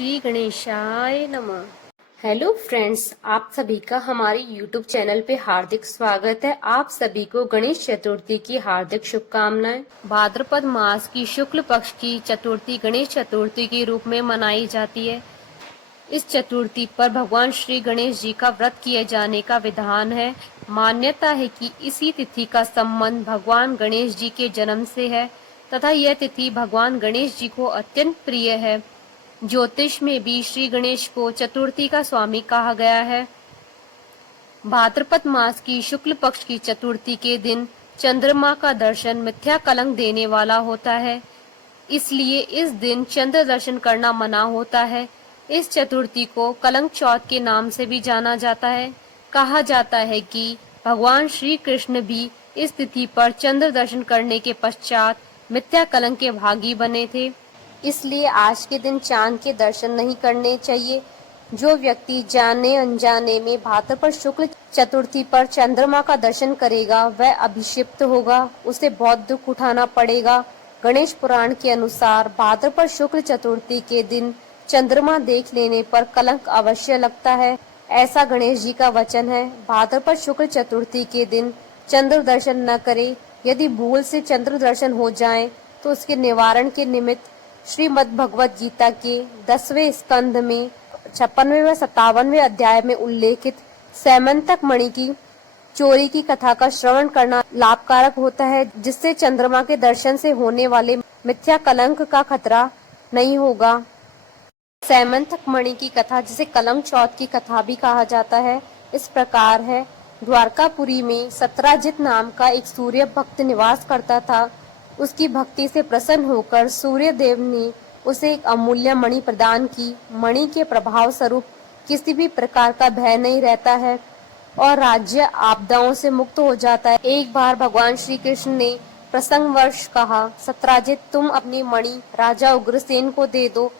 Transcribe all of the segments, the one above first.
श्री गणेशाय नमः। Hello friends, आप सभी का हमारे YouTube चैनल पे हार्दिक स्वागत है। आप सभी को गणेश चतुर्थी की हार्दिक शुभकामनाएं। भाद्रपद मास की शुक्ल पक्ष की चतुर्थी गणेश चतुर्थी के रूप में मनाई जाती है। इस चतुर्थी पर भगवान श्री गणेश जी का व्रत किए जाने का विधान है। मान्यता है कि इसी तिथि का संबंध भगवान गणेश जी के जन्म से है तथा यह तिथि भगवान गणेश जी को अत्यंत प्रिय है। ज्योतिष में भी श्री गणेश को चतुर्थी का स्वामी कहा गया है। भाद्रपद मास की शुक्ल पक्ष की चतुर्थी के दिन चंद्रमा का दर्शन मिथ्या कलंक देने वाला होता है, इसलिए इस दिन चंद्र दर्शन करना मना होता है। इस चतुर्थी को कलंक चौथ के नाम से भी जाना जाता है। कहा जाता है कि भगवान श्री कृष्ण भी इस तिथि पर चंद्र दर्शन करने के पश्चात मिथ्या कलंक के भागी बने थे, इसलिए आज के दिन चांद के दर्शन नहीं करने चाहिए। जो व्यक्ति जाने अनजाने में भाद्रपद शुक्ल चतुर्थी पर चंद्रमा का दर्शन करेगा वह अभिशिप्त होगा, उसे बहुत दुख उठाना पड़ेगा। गणेश पुराण के अनुसार भाद्रपद शुक्ल चतुर्थी के दिन चंद्रमा देख लेने पर कलंक अवश्य लगता है, ऐसा गणेश जी का वचन है। भाद्रपद शुक्ल चतुर्थी के दिन चंद्र दर्शन न करे। यदि भूल से चंद्र दर्शन हो जाए तो उसके निवारण के निमित्त श्रीमद् भगवत गीता के 10वें स्कंद में 56वें व 57वें अध्याय में उल्लेखित सैमंतक मणि की चोरी की कथा का श्रवण करना लाभकारक होता है, जिससे चंद्रमा के दर्शन से होने वाले मिथ्या कलंक का खतरा नहीं होगा। सैमंतक मणि की कथा, जिसे कलंक चौथ की कथा भी कहा जाता है, इस प्रकार है। द्वारकापुरी में सत्राजित नाम का एक सूर्य भक्त निवास करता था। उसकी भक्ति से प्रसन्न होकर सूर्य देव ने उसे एक अमूल्य मणि प्रदान की। मणि के प्रभाव स्वरूप किसी भी प्रकार का भय नहीं रहता है और राज्य आपदाओं से मुक्त हो जाता है। एक बार भगवान श्री कृष्ण ने प्रसंगवश कहा, सत्राजित तुम अपनी मणि राजा उग्रसेन को दे दो,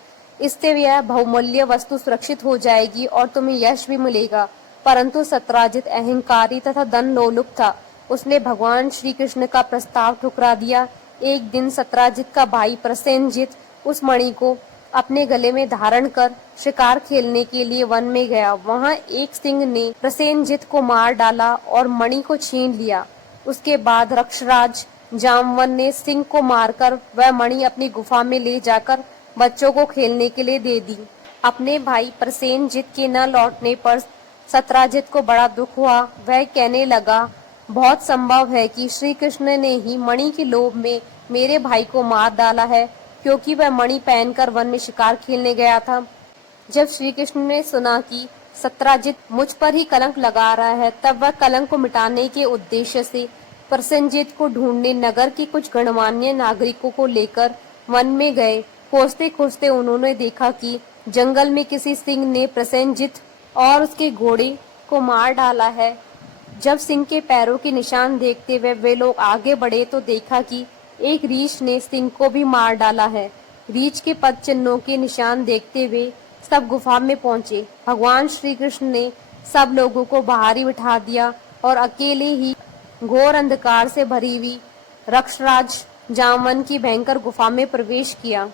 इससे यह बहुमूल्य वस्तु सुरक्षित हो जाएगी और तुम्हें यश भी मिलेगा। परंतु सत्राजित अहंकारी तथा धन लोलुप था, उसने भगवान श्री कृष्ण का प्रस्ताव ठुकरा दिया। एक दिन सत्राजित का भाई प्रसेनजित उस मणि को अपने गले में धारण कर शिकार खेलने के लिए वन में गया। वहां एक सिंह ने प्रसेनजित को मार डाला और मणि को छीन लिया। उसके बाद रक्षराज जामवन ने सिंह को मारकर वह मणि अपनी गुफा में ले जाकर बच्चों को खेलने के लिए दे दी। अपने भाई प्रसेनजित के न लौटने पर सत्राजित को बड़ा दुख हुआ। वह कहने लगा, बहुत संभव है कि श्री कृष्ण ने ही मणि के लोभ में मेरे भाई को मार डाला है, क्योंकि वह मणि पहनकर वन में शिकार खेलने गया था। जब श्री कृष्ण ने सुना कि सत्राजित मुझ पर ही कलंक लगा रहा है, तब वह कलंक को मिटाने के उद्देश्य से प्रसेनजित को ढूंढने नगर के कुछ गणमान्य नागरिकों को लेकर वन में गए। खोजते खोजते उन्होंने देखा कि जंगल में किसी सिंह ने प्रसेनजित और उसके घोड़े को मार डाला है। जब सिंह के पैरों के निशान देखते हुए वे लोग आगे बढ़े तो देखा कि एक रीछ ने सिंह को भी मार डाला है। रीछ के पद चिन्हों के निशान देखते हुए सब गुफा में पहुंचे। भगवान श्री कृष्ण ने सब लोगों को बाहर ही बिठा दिया और अकेले ही घोर अंधकार से भरी हुई रक्षराज जामवन की भयंकर गुफा में प्रवेश किया।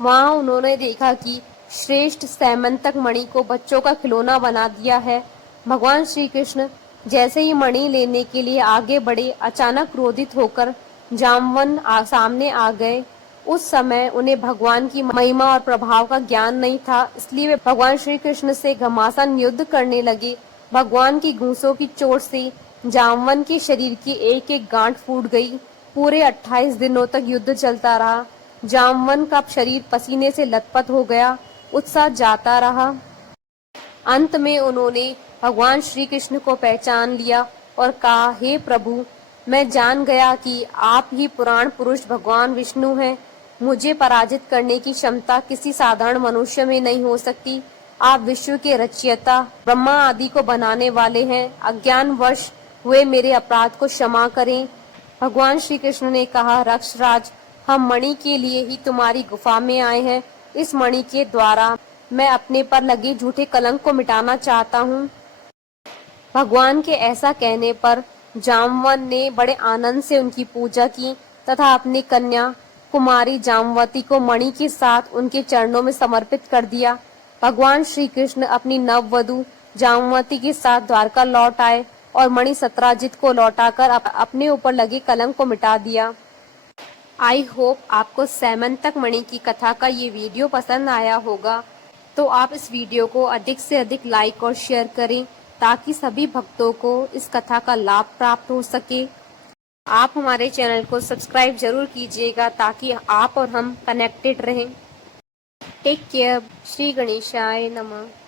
वहां उन्होंने देखा कि श्रेष्ठ सैमंतक मणि को बच्चों का खिलौना बना दिया है। भगवान श्री कृष्ण जैसे ही मणि लेने के लिए आगे बढ़े, अचानक क्रोधित होकर जामवन सामने आ गए। उस समय उन्हें भगवान की महिमा और प्रभाव का ज्ञान नहीं था, इसलिए वे भगवान श्री कृष्ण से घमासान युद्ध करने लगे। भगवान की घूंसों की चोट से जामवन के शरीर की एक एक गांठ फूट गई। पूरे 28 दिनों तक युद्ध चलता रहा। जामवन का शरीर पसीने से लथपथ हो गया, उत्साह जाता रहा। अंत में उन्होंने भगवान श्री कृष्ण को पहचान लिया और कहा, हे प्रभु, मैं जान गया कि आप ही पुराण पुरुष भगवान विष्णु हैं। मुझे पराजित करने की क्षमता किसी साधारण मनुष्य में नहीं हो सकती। आप विश्व के रचयिता, ब्रह्मा आदि को बनाने वाले हैं। अज्ञानवश हुए मेरे अपराध को क्षमा करें। भगवान श्री कृष्ण ने कहा, रक्षराज, हम मणि के लिए ही तुम्हारी गुफा में आए हैं। इस मणि के द्वारा मैं अपने पर लगे झूठे कलंक को मिटाना चाहता हूँ। भगवान के ऐसा कहने पर जामवन ने बड़े आनंद से उनकी पूजा की तथा अपनी कन्या कुमारी जामवती को मणि के साथ उनके चरणों में समर्पित कर दिया। भगवान श्री कृष्ण अपनी नववधु जामवती के साथ द्वारका लौट आए और मणि सत्राजित को लौटाकर अपने ऊपर लगे कलंक को मिटा दिया। आई होप आपको सैमंतक मणि की कथा का ये वीडियो पसंद आया होगा। तो आप इस वीडियो को अधिक से अधिक लाइक और शेयर करें ताकि सभी भक्तों को इस कथा का लाभ प्राप्त हो सके। आप हमारे चैनल को सब्सक्राइब जरूर कीजिएगा ताकि आप और हम कनेक्टेड रहें। Take care. श्री गणेशाय नमः।